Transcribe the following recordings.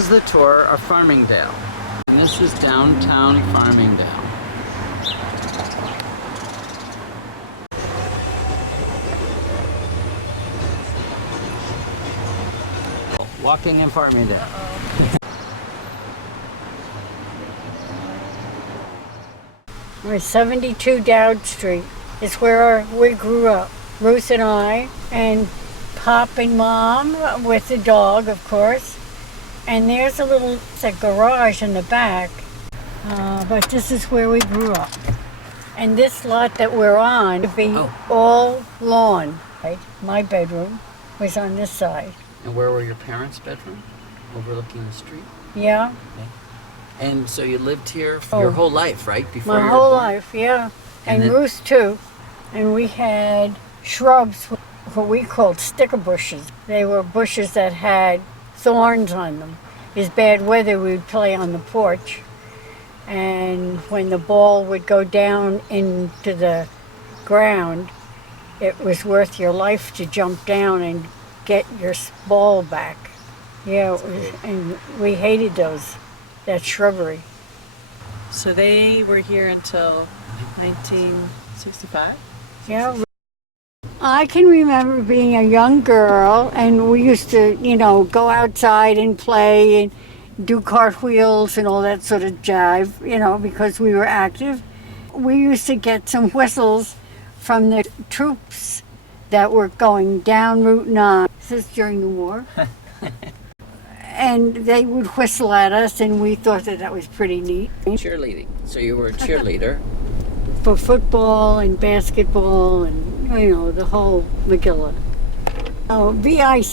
This is the tour of Farmingdale. And this is downtown Farmingdale. Walking in Farmingdale. We're 72 Dowd Street. It's where we grew up. Ruth and I, and Pop and Mom with the dog, of course. And there's a little garage in the back. But this is where we grew up. And this lot that we're on would be all lawn. Right? My bedroom was on this side. And where were your parents' bedroom? Overlooking the street? Yeah. Okay. And so you lived here for your whole life, right? Before my whole life, yeah. And Ruth too. And we had shrubs, what we called sticker bushes. They were bushes that had thorns on them. It was bad weather, we would play on the porch. And when the ball would go down into the ground, it was worth your life to jump down and get your ball back. Yeah, it was, and we hated that shrubbery. So they were here until 1965? Yeah. I can remember being a young girl, and we used to, go outside and play and do cartwheels and all that sort of jive, because we were active. We used to get some whistles from the troops that were going down Route 9. This is during the war. And they would whistle at us, and we thought that was pretty neat. Cheerleading. So you were a cheerleader. For football and basketball and, the whole Megillah. Oh, Victory.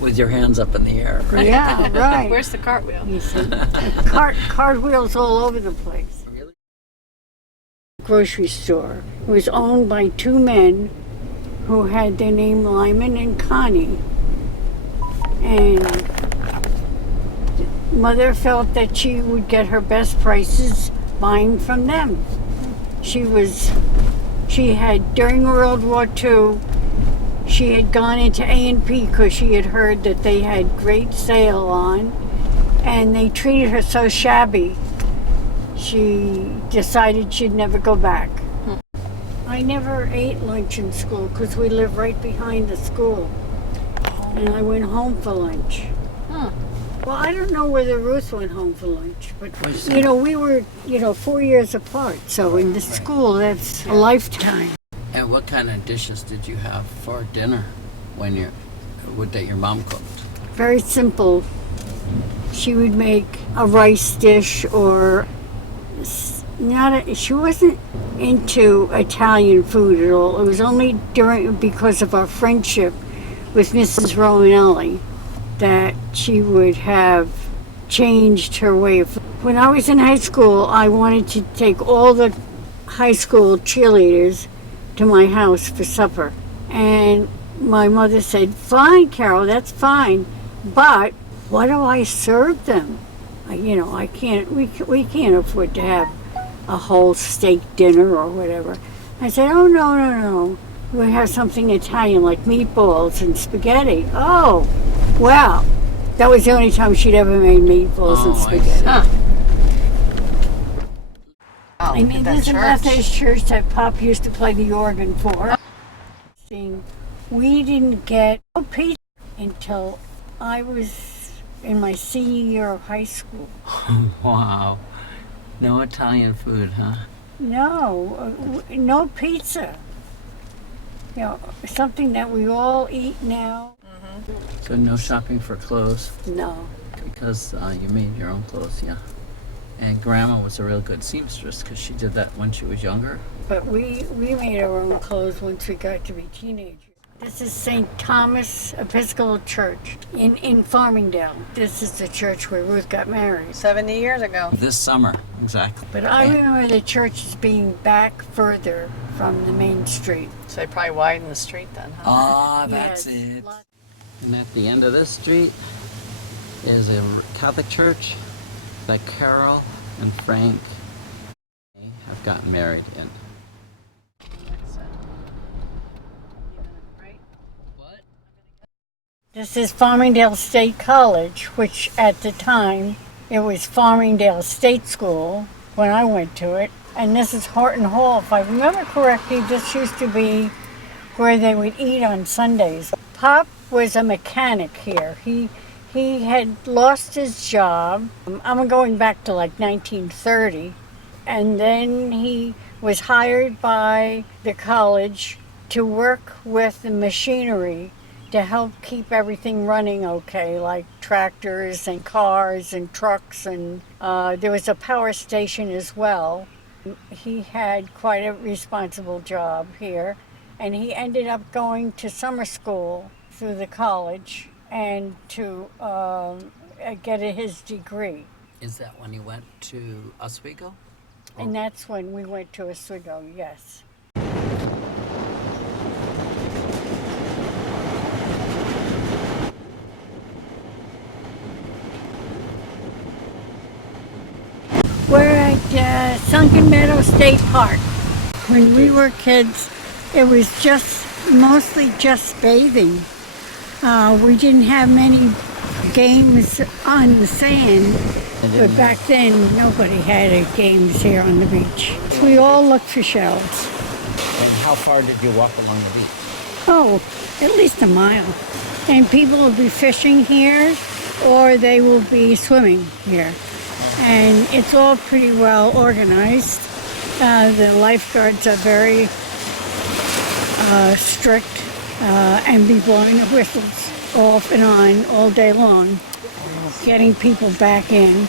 With your hands up in the air. Right? Yeah, right. Where's the cartwheel? You see, cartwheels all over the place. Really? Grocery store. It was owned by two men who had their name Lyman and Connie. And Mother felt that she would get her best prices buying from them. She had, during World War II, she had gone into A&P because she had heard that they had great sale on, and they treated her so shabby, she decided she'd never go back. I never ate lunch in school because we lived right behind the school, and I went home for lunch. Well, I don't know whether Ruth went home for lunch, but, we were, 4 years apart. So in the school, that's a lifetime. And what kind of dishes did you have for dinner that your mom cooked? Very simple. She would make a rice dish or she wasn't into Italian food at all. It was only because of our friendship with Mrs. Romanelli that she would have changed her way of. When I was in high school, I wanted to take all the high school cheerleaders to my house for supper. And my mother said, "Fine, Carol, that's fine, but what do I serve them? I can't, we can't afford to have a whole steak dinner or whatever." I said, "Oh, no. We'll have something Italian like meatballs and spaghetti." Oh, well, that was the only time she'd ever made meatballs and spaghetti. I mean, there's a Methodist church that Pop used to play the organ for. We didn't get pizza until I was in my senior year of high school. Wow. No Italian food, huh? No pizza. Something that we all eat now. So no shopping for clothes? No. Because you made your own clothes, yeah. And Grandma was a real good seamstress because she did that when she was younger. But we made our own clothes once we got to be teenagers. This is St. Thomas Episcopal Church in Farmingdale. This is the church where Ruth got married. 70 years ago. This summer, exactly. But I remember the church as being back further from the main street. So they probably widened the street then, huh? Ah, that's Yes. it. And at the end of this street is a Catholic church that Carol and Frank have gotten married in. This is Farmingdale State College, which at the time it was Farmingdale State School when I went to it. And this is Horton Hall. If I remember correctly, this used to be where they would eat on Sundays. Pop was a mechanic here. He had lost his job. I'm going back to like 1930. And then he was hired by the college to work with the machinery to help keep everything running okay, like tractors and cars and trucks, and there was a power station as well. He had quite a responsible job here, and he ended up going to summer school through the college and to get his degree. Is that when you went to Oswego? And that's when we went to Oswego, yes. We're at Sunken Meadow State Park. When we were kids, it was mostly just bathing. We didn't have many games on the sand, but back then nobody had any games here on the beach. We all looked for shells. And how far did you walk along the beach? Oh, at least a mile. And people will be fishing here or they will be swimming here. And it's all pretty well organized. The lifeguards are very strict and be blowing the whistles off and on all day long, getting people back in.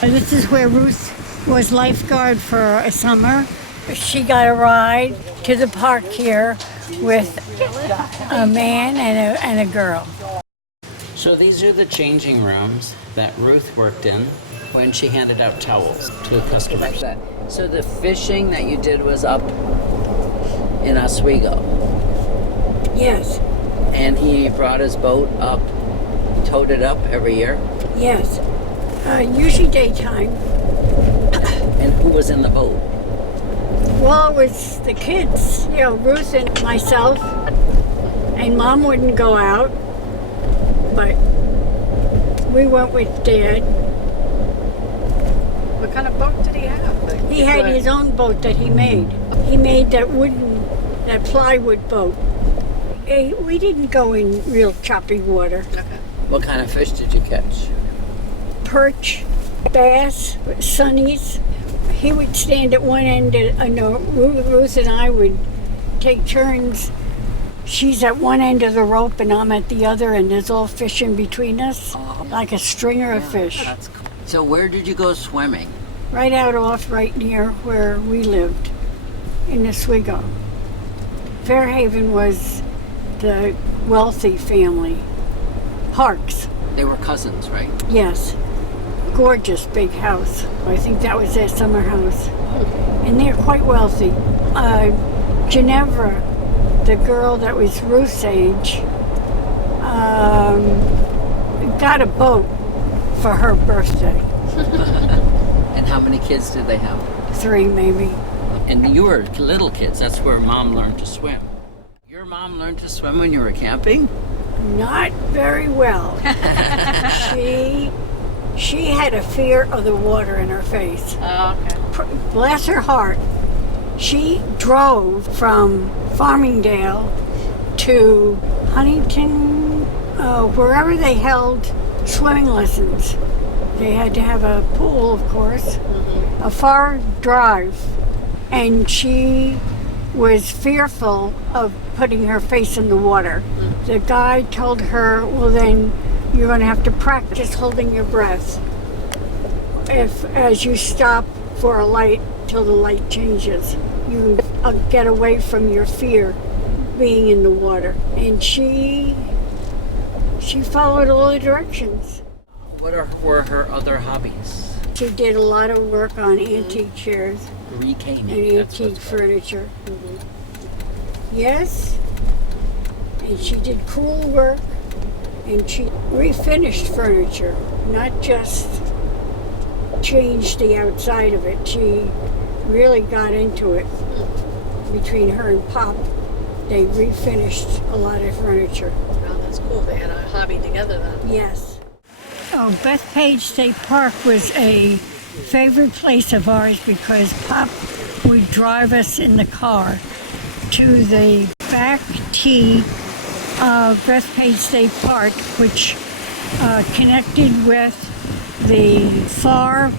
This is where Ruth was lifeguard for a summer. She got a ride to the park here with a man and a girl. So these are the changing rooms that Ruth worked in when she handed out towels to the customers. So the fishing that you did was up in Oswego. Yes, And he brought his boat up, towed it up every year. yes. Usually daytime. And who was in the boat? Well, it was the kids, Ruth and myself. And Mom wouldn't go out, but we went with Dad. What kind of boat did he have? He had his own boat that he made. He made that plywood boat. We didn't go in real choppy water. Okay. What kind of fish did you catch? Perch, bass, sunnies. He would stand at one end, Ruth and I would take turns. She's at one end of the rope and I'm at the other, and there's all fish in between us, like a stringer of fish. That's cool. So where did you go swimming? Right right near where we lived, in Oswego. Fairhaven was the wealthy family. Parks, They were cousins, right? yes. Gorgeous big house. I think that was their summer house. And they're quite wealthy. Ginevra, the girl that was Ruth's age, got a boat for her birthday. And how many kids did they have? 3 maybe. And you were little kids. That's where Mom learned to swim. Your mom learned to swim when you were camping? Not very well. She had a fear of the water in her face. Oh, okay. Bless her heart. She drove from Farmingdale to Huntington, wherever they held swimming lessons. They had to have a pool, of course, a far drive. And she was fearful of putting her face in the water. The guy told her, well, then you're going to have to practice holding your breath as you stop for a light till the light changes. You get away from your fear being in the water. And she followed all the directions. What were her other hobbies? She did a lot of work on antique chairs Reclaiming. and That's antique what's called. furniture. Yes. And she did cool work, and she refinished furniture, not just changed the outside of it. She really got into it. Between her and Pop, they refinished a lot of furniture. Oh, cool. They had a hobby together then. Yes. Oh, Bethpage State Park was a favorite place of ours because Pop would drive us in the car to the back tee of Bethpage State Park, which connected with the far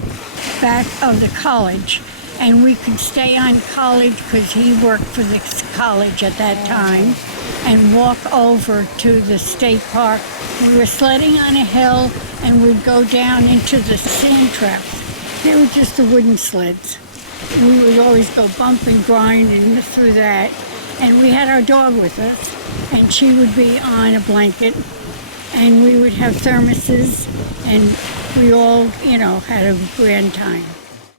back of the college. And we could stay on college because he worked for the college at that time and walk over to the state park. We were sledding on a hill and we'd go down into the sand traps. They were just the wooden sleds. We would always go bump and grind and through that. And we had our dog with us, and she would be on a blanket, and we would have thermoses, and we all, had a grand time.